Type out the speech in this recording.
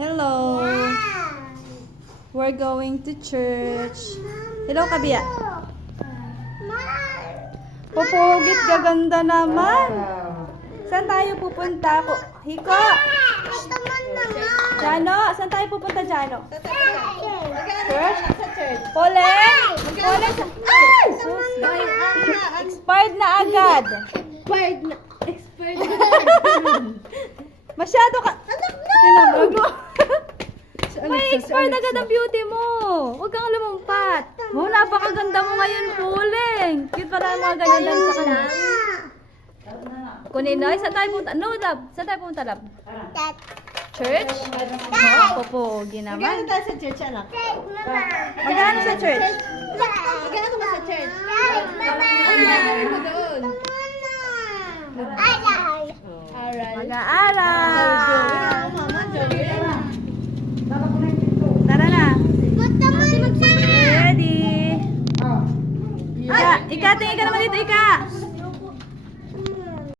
Hello. We're going to church. Hello, Kabia. Pupugit, gaganda naman. Saan tayo pupunta? Hiko. Jano, saan tayo pupunta, Jano? Church? Poleng? Poleng sa... Ay! Expired na agad. Expired. Masyado ka... Tinamag mo. May expired agad ang beauty mo. Huwag kang lumumpat. Oh, napakaganda mo ngayon, Poleng. Cute pala ang mga ganyan lang sa kanya. Kunin na. Saan tayo punta? No, love. Saan tayo punta, love? Church? Oh, pupugi Magkano naman. tayo sa church, anak? Magkano sa church? Magkano ba sa church? Ano gagawin mo doon? Aral. Mag-aaral. Mama, Joey. Tara na. Ready? Ika, tingin ka naman dito, Ika.